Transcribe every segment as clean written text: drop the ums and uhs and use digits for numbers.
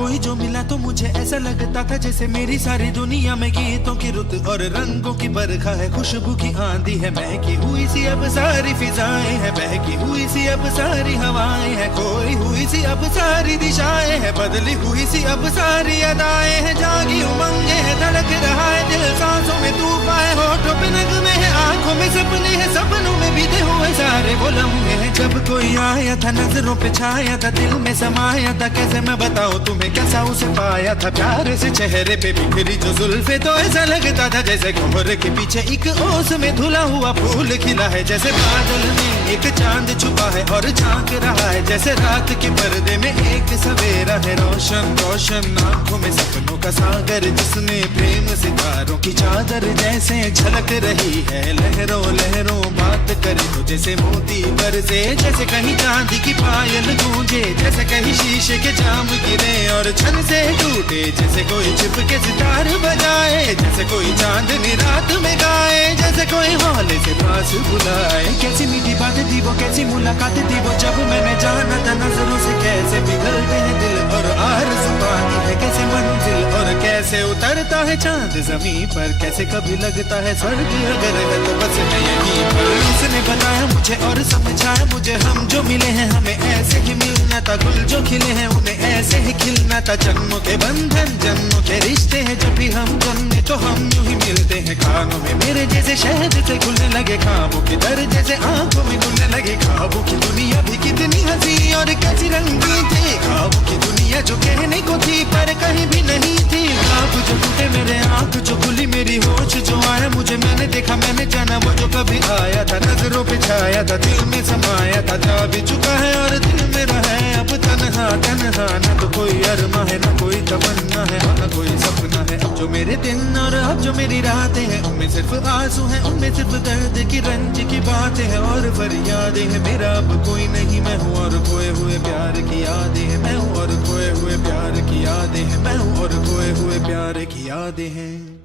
कोई जो मिला तो मुझे ऐसा लगता था जैसे मेरी सारी दुनिया में गीतों की रुत और रंगों की बरखा है, खुशबू की आंधी है, महकी हुई सी अब सारी फिजाएं हैं, बहकी हुई सी अब सारी हवाएं हैं, खोई हुई सी अब सारी दिशाएं हैं, बदली हुई सी अब सारी अदाएं हैं, जागी उमंगे है, धड़क रहा है दिल, सांसों में तूफान है, होठों पे नगमे है, आंखों में सपने हैं, सपनों में बीते हुए सारे वो लम्हे हैं। जब कोई आया था नजरों पे छाया था, दिल में समाया था, कैसे मैं बताऊं तुम्हें कैसा उसे पाया था, प्यार से चेहरे पे बिखरी जो जुल्फे, तो ऐसा लगता था जैसे कोहरे के पीछे एक ओस में धुला हुआ फूल खिला है, जैसे बादल में एक चांद छुपा है और झांक रहा है, जैसे रात के पर्दे में एक सवेरा है, रोशन रोशन आंखों में सपनों का सागर, जिसमें प्रेम सितारों की चादर जैसे झलक रही है, लहरों लहरों बात करे तो जैसे मोती बरसे, जैसे कहीं चांदी की पायल गूंजे, जैसे कहीं शीशे के जाम गिरे और छन से टूटे, जैसे कोई छिप के सितार बजाए, जैसे कोई चांदनी रात में गाए, जैसे कोई हौले से पास बुलाए। कैसी मीठी बातें थी वो, कैसी मुलाकातें थी वो, जब मैंने जाना था नजरों से कैसे पिघलते हैं दिल और आरज़ू पानी है कैसे मंजिल, और कैसे उतरता है चांद जमीन पर, कैसे कभी लगता है स्वर्ग अगर है तो बस मैं यहीं पर। उसने बताया मुझे और समझाया मुझे, हम जो मिले हैं हमें ऐसे ही मिलना था, गुल जो खिले हैं उन्हें ऐसे ही खिलना था, जन्मों के बंधन जन्मों के रिश्ते हैं, जब भी हम जन्मे तो हम यूं ही मिलते हैं, खानों में मेरे जैसे शहद से घुलने लगे, ख्वाबों के दर जैसे आंखों में घुलने लगे, ख्वाबों की दुनिया भी कितनी हंसी और कैसी रंगीन थी, ख्वाबों की दुनिया जो कहने को थी पर कहीं भी नहीं थी, ख्वाब जो टूटे मेरे आंख जो खुली मेरी होश जो आया मुझे, मैंने देखा मैंने जाना वो जो कभी आया था, नजरों पे छाया था, दिल में समाया था, जा भी चुका है और दिल में रहा है अब तन्हा तन्हा, न तो कोई अरमा है न कोई तमन्ना है न कोई सपना है, अब जो मेरे दिन और अब जो मेरी रातें हैं उनमें सिर्फ आंसू हैं, उनमें सिर्फ दर्द की रंज की बातें हैं और फरियादें हैं, मेरा अब कोई नहीं मैं हूँ और खोए हुए प्यार की यादें हैं, मैं हूँ और खोए हुए प्यार की यादें हैं, मैं हूँ और खोए हुए प्यार की यादें हैं।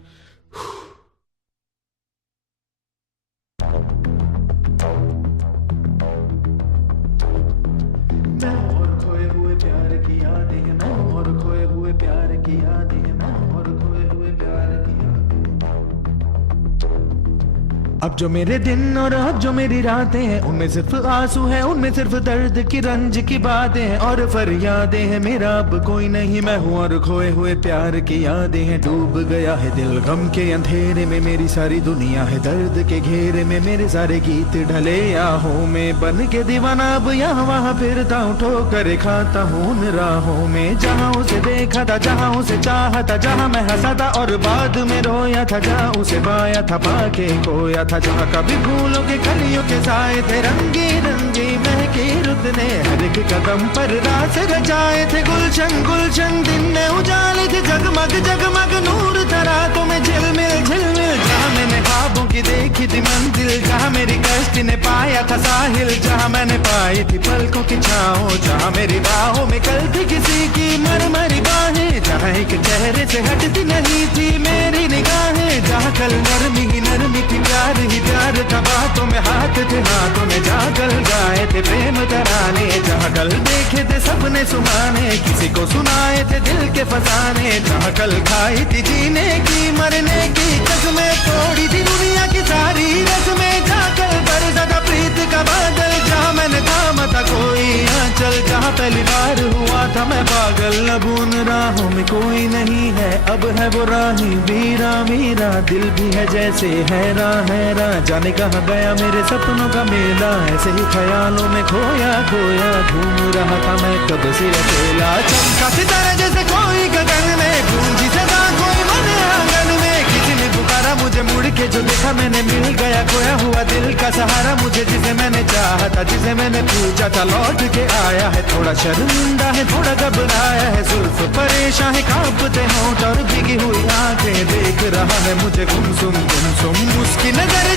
अब जो मेरे दिन और अब जो मेरी रातें हैं उनमें सिर्फ आंसू हैं, उनमें सिर्फ दर्द की रंज की बातें हैं और फरियादें हैं, मेरा अब कोई नहीं मैं हूँ और खोए हुए प्यार की यादें हैं, डूब गया है दिल गम के अंधेरे में, मेरी सारी दुनिया है दर्द के घेरे में, मेरे सारे गीत ढले आहों में, बन के दीवाना अब यहाँ वहाँ फिरता हूँ, ठोकर खाता हूँ उन राहों में, जहाँ उसे देखा था जहाँ उसे चाहा था, जहाँ मैं हंसा था और बाद में रोया था, जहाँ उसे पाया था पाके खोया था, जहाँ कभी फूलों के कलियों के साए थे, रंगी रंगी महके रुत ने हर एक कदम पर रास रचाए थे, गुलशन गुलशन दिन में उजाले थे, जगमग जगमग नूर था रातों में झिलमिल झिलमिल, जहाँ मैंने ख्वाबों की देखी थी मंजिल, जहाँ मेरी कश्ती ने पाया था साहिल, जहाँ मैंने पाई थी पलकों की छाओ, जहाँ मेरी बाहों में कल थी किसी की मरमरी बाहें, जहाँ एक चेहरे से हटती नहीं थी मेरी निगाहें, जहाँ कल नरमी ही नरमी थी प्यार ही प्यार था, बातों में हाथ थे हाथों में, जहाँ कल गाए थे प्रेम तराने, जहाँ कल देखे थे सपने सुहाने, किसी को सुनाए थे दिल के फसाने, जहाँ कल खाई थी जीने की मरने की कसमें, तोड़ी थी दुनिया की सारी रस्में, जहाँ कल बरसा था प्रीत का बादल, जहाँ मैंने थामा था कोई आंचल, जहाँ पहली बार हुआ था मैं पागल, अब उन राहों में कोई नहीं है, अब है वो राही वीरा मीरा, दिल भी है जैसे हैरान हैरान, जाने कहाँ गया मेरे सपनों का मेला, ऐसे ही ख्यालों में खोया खोया घूम रहा था मैं कब से अकेला, चमका सितारा जैसे कोई गगन में, गूंजी सदा कोई मन आंगन में, किसी ने पुकारा मुझे मुड़ के जो देखा मैंने मिल गया खोया हुआ दिल का सहारा मुझे, जिसे मैंने चाहा था, जिसे मैंने पूछा था, लौट के आया है। थोड़ा शर्मिंदा है, थोड़ा घबराया है, जुल्फ परेशान है, कांपते होंठ और भीगी हुई आंखें, देख रहा है मुझे गुमसुम गुमसुम। उसकी नजर